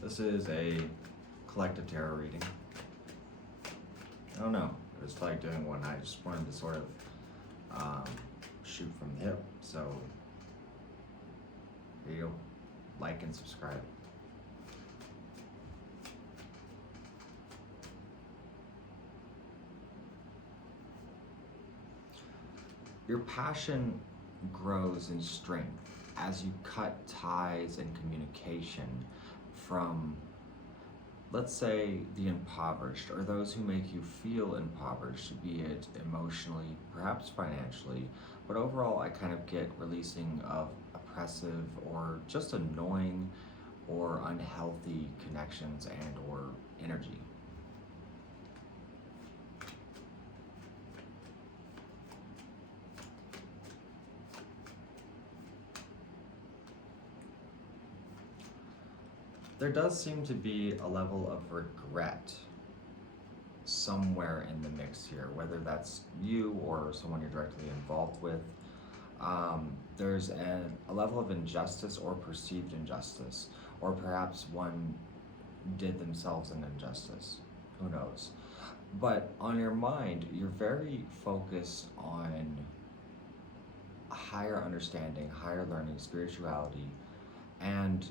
This is a collective tarot reading. I don't know. I just like doing one. I just wanted to sort of shoot from the hip. So there you go. Like and subscribe. Your passion grows in strength as you cut ties and communication from, let's say, the impoverished, or those who make you feel impoverished, be it emotionally, perhaps financially, but overall I kind of get releasing of oppressive or just annoying or unhealthy connections and or energy. There does seem to be a level of regret somewhere in the mix here, whether that's you or someone you're directly involved with. There's a level of injustice or perceived injustice, or perhaps one did themselves an injustice. Who knows? But on your mind, you're very focused on a higher understanding, higher learning, spirituality, and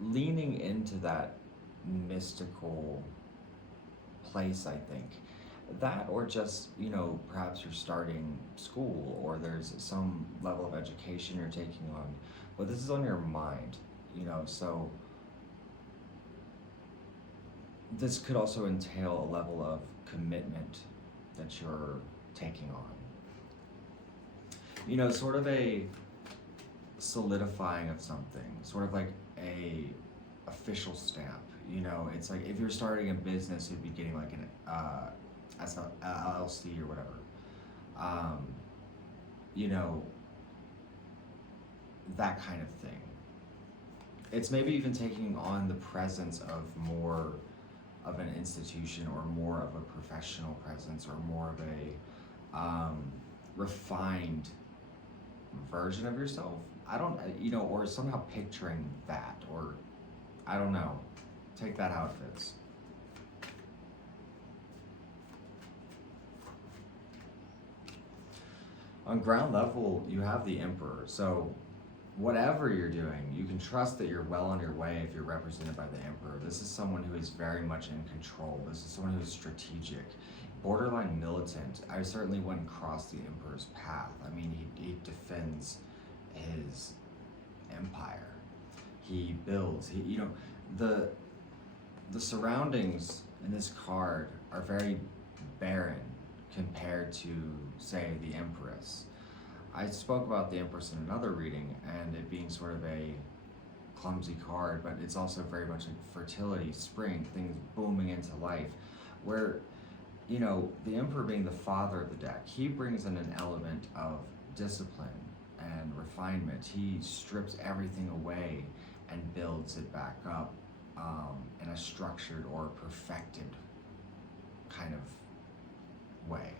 leaning into that mystical place, I think. That, or just, you know, perhaps you're starting school or there's some level of education you're taking on, but this is on your mind, you know, so this could also entail a level of commitment that you're taking on. You know, sort of a solidifying of something, sort of like a official stamp. You know, it's like if you're starting a business, you'd be getting like an as a LLC or whatever. You know, that kind of thing. It's maybe even taking on the presence of more of an institution, or more of a professional presence, or more of a refined version of yourself. I don't, you know, or somehow picturing that, or I don't know. Take that how it fits. On ground level, you have the Emperor. So whatever you're doing, you can trust that you're well on your way if you're represented by the Emperor. This is someone who is very much in control. This is someone who is strategic, borderline militant. I certainly wouldn't cross the Emperor's path. I mean, he defends his empire. He builds, you know, the surroundings in this card are very barren compared to, say, the Empress. I spoke about the Empress in another reading, and it being sort of a clumsy card, but it's also very much like fertility, spring, things booming into life, where, you know, the Emperor being the father of the deck, he brings in an element of discipline and refinement. He strips everything away and builds it back up in a structured or perfected kind of way.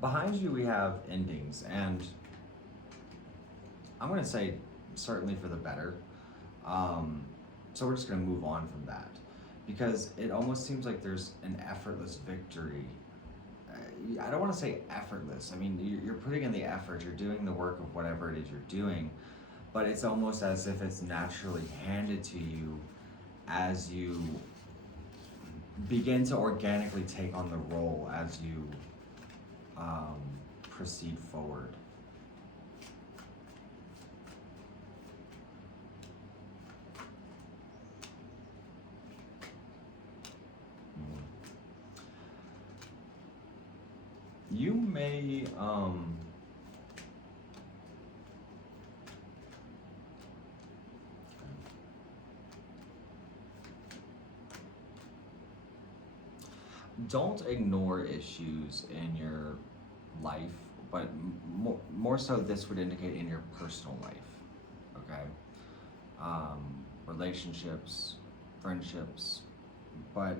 Behind you we have endings, and I'm going to say certainly for the better. So we're just going to move on from that, because it almost seems like there's an effortless victory. I don't want to say effortless. I mean, you're putting in the effort, you're doing the work of whatever it is you're doing, but it's almost as if it's naturally handed to you as you begin to organically take on the role as you proceed forward. You may don't ignore issues in your life, but more so this would indicate in your personal life, okay? relationships, friendships. But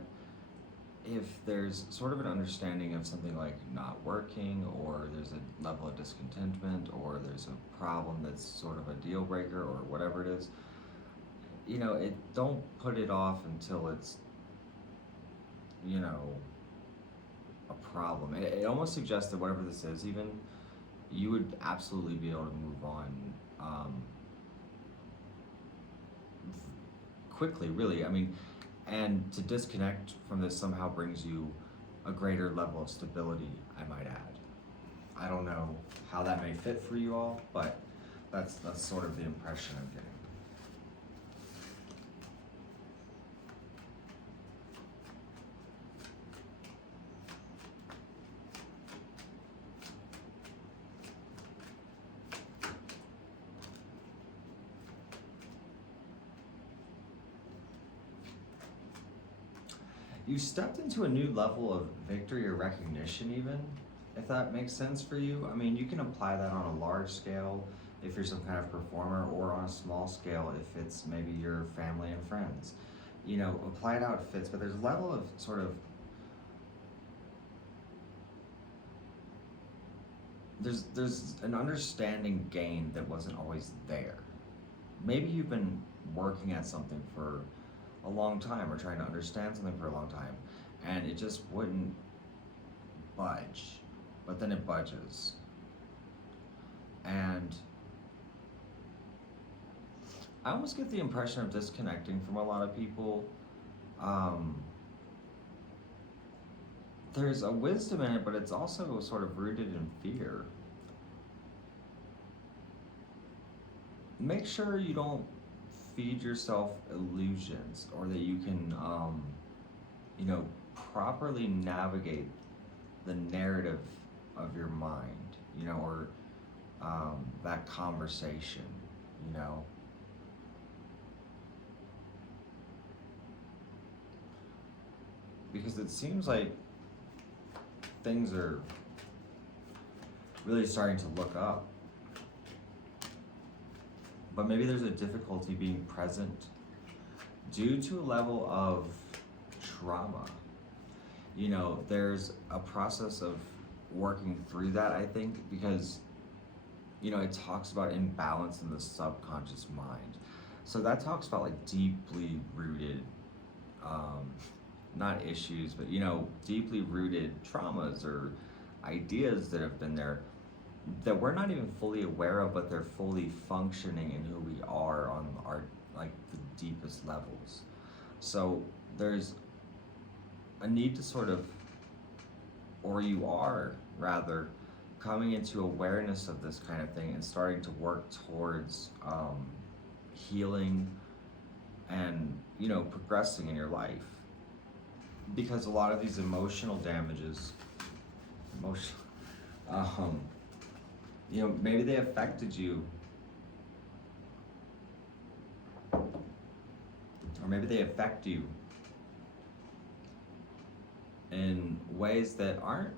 if there's sort of an understanding of something like not working, or there's a level of discontentment, or there's a problem that's sort of a deal breaker, or whatever it is, don't put it off until it's, you know, a problem. It almost suggests that whatever this is, even, you would absolutely be able to move on quickly, really. I mean, and to disconnect from this somehow brings you a greater level of stability, I might add. I don't know how that may fit for you all, but that's sort of the impression I'm getting. You stepped into a new level of victory or recognition, even, if that makes sense for you. I mean, you can apply that on a large scale if you're some kind of performer, or on a small scale if it's maybe your family and friends. Apply it how it fits, but there's a level of sort of, there's an understanding gained that wasn't always there. Maybe you've been working at something for a long time, or trying to understand something for a long time, and it just wouldn't budge, but then it budges. And I almost get the impression of disconnecting from a lot of people. There's a wisdom in it, but it's also sort of rooted in fear. Make sure you don't feed yourself illusions, or that you can, properly navigate the narrative of your mind, or that conversation, because it seems like things are really starting to look up. But maybe there's a difficulty being present due to a level of trauma. There's a process of working through that, I think, because, it talks about imbalance in the subconscious mind. So that talks about like deeply rooted, not issues, but, deeply rooted traumas or ideas that have been there that we're not even fully aware of, but they're fully functioning in who we are on our, like, the deepest levels. So there's a need to sort of, or you are rather, coming into awareness of this kind of thing and starting to work towards healing and, progressing in your life. Because a lot of these emotional damages, maybe they affected you, or maybe they affect you in ways that aren't,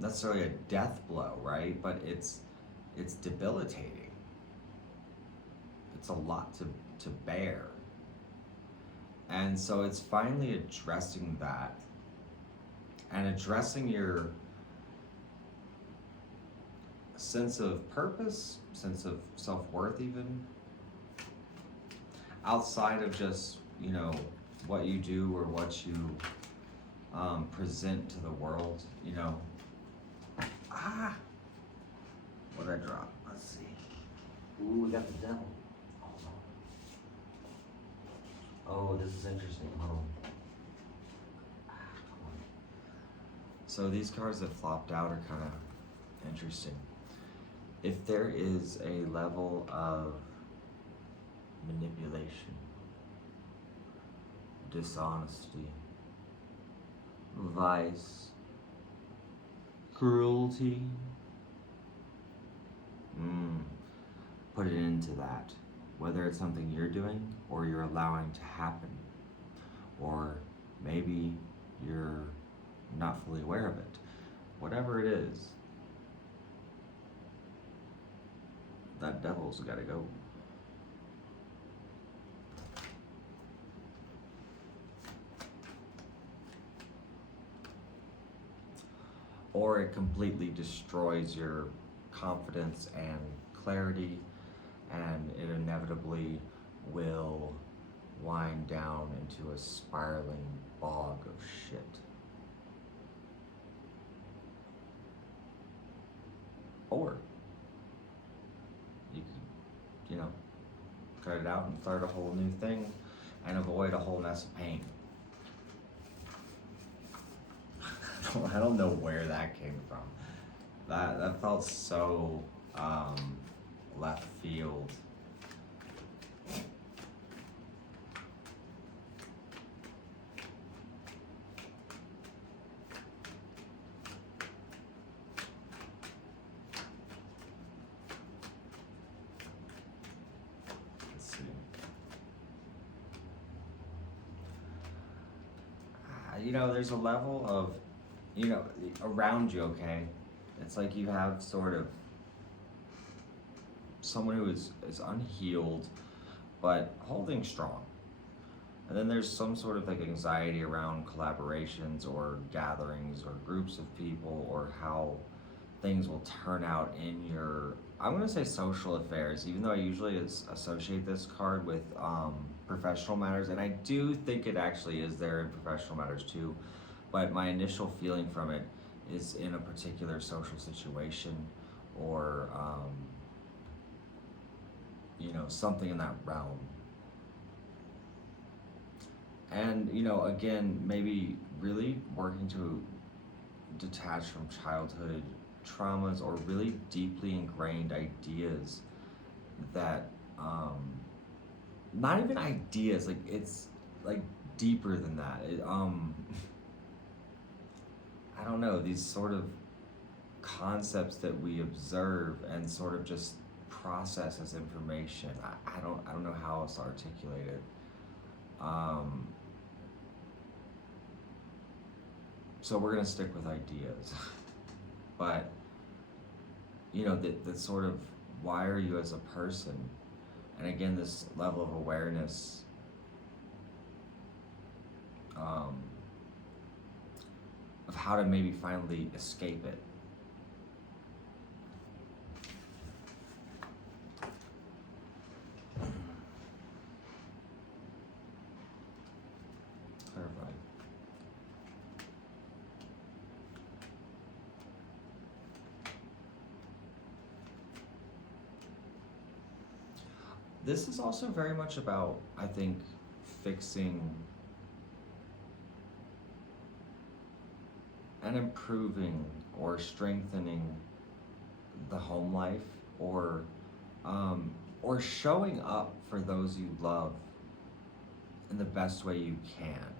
necessarily a death blow, right? But it's debilitating. It's a lot to bear. And so it's finally addressing that, and addressing your sense of purpose, sense of self-worth, even outside of just, what you do or what you present to the world, What did I drop? Let's see. Ooh, we got the devil. Oh, this is interesting. Hold on. Come on. So these cards that flopped out are kind of interesting. If there is a level of manipulation, dishonesty, vice, cruelty, put it into that. Whether it's something you're doing or you're allowing to happen, or maybe you're not fully aware of it. Whatever it is, that devil's got to go. or it completely destroys your confidence and clarity, and it inevitably will wind down into a spiraling bog of shit. Or you could, you know, cut it out and start a whole new thing and avoid a whole mess of pain. I don't know where that came from. That felt so left field. Let's see. You know, there's a level of, you know, around you, okay? It's like you have sort of someone who is unhealed, but holding strong. And then there's some sort of like anxiety around collaborations or gatherings or groups of people, or how things will turn out in your, I'm gonna say social affairs, even though I usually associate this card with professional matters, and I do think it actually is there in professional matters too, but my initial feeling from it is in a particular social situation, or you know, something in that realm. And, you know, again, maybe really working to detach from childhood traumas or really deeply ingrained ideas that, not even ideas, like it's like deeper than that. I don't know, these sort of concepts that we observe and sort of just process as information. I don't know how else to articulate it. So we're gonna stick with ideas, but you know, that sort of wire you as a person, and again, this level of awareness. Of how to maybe finally escape it. Clarify. This is also very much about, I think, fixing and improving or strengthening the home life, or showing up for those you love in the best way you can,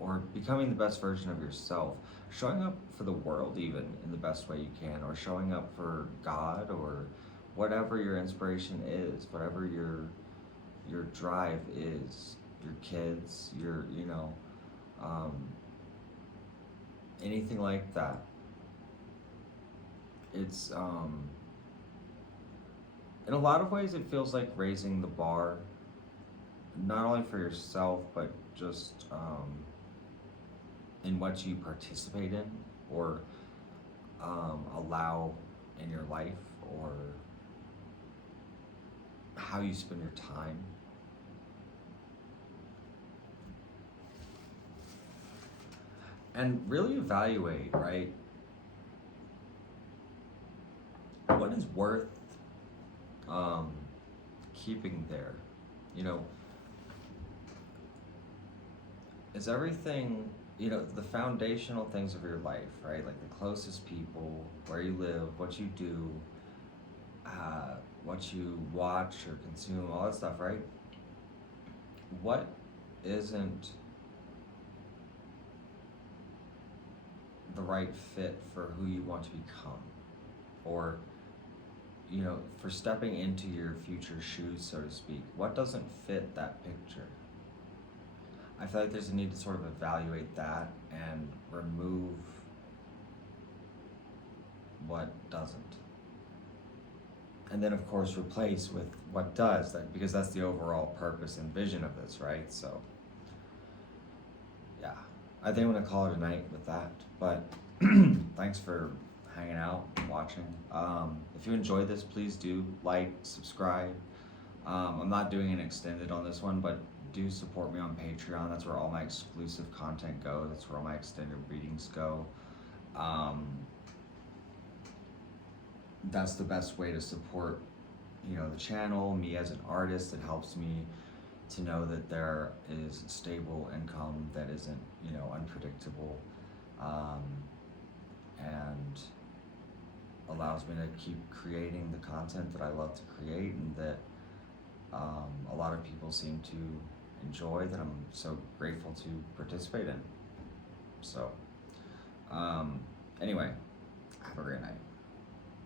or becoming the best version of yourself, showing up for the world even in the best way you can, or showing up for God, or whatever your inspiration is, whatever your drive is, your kids, your, you know, anything like that. It's in a lot of ways it feels like raising the bar, not only for yourself, but just in what you participate in, or allow in your life, or how you spend your time. And really evaluate, right? What is worth keeping there? You know, is everything, you know, the foundational things of your life, right? Like the closest people, where you live, what you do, what you watch or consume, all that stuff, right? What isn't the right fit for who you want to become, or, you know, for stepping into your future shoes, so to speak? What doesn't fit that picture? I feel like there's a need to sort of evaluate that and remove what doesn't, and then of course replace with what does, that, because that's the overall purpose and vision of this, right? So yeah, I think I'm gonna call it a night with that. But thanks for hanging out, watching. If you enjoyed this, please do like, subscribe. I'm not doing an extended on this one, but do support me on Patreon. That's where all my exclusive content goes. That's where all my extended readings go. That's the best way to support, the channel, me as an artist. It helps me to know that there is stable income that isn't, unpredictable, and allows me to keep creating the content that I love to create, and that a lot of people seem to enjoy, that I'm so grateful to participate in. So, anyway, have a great night.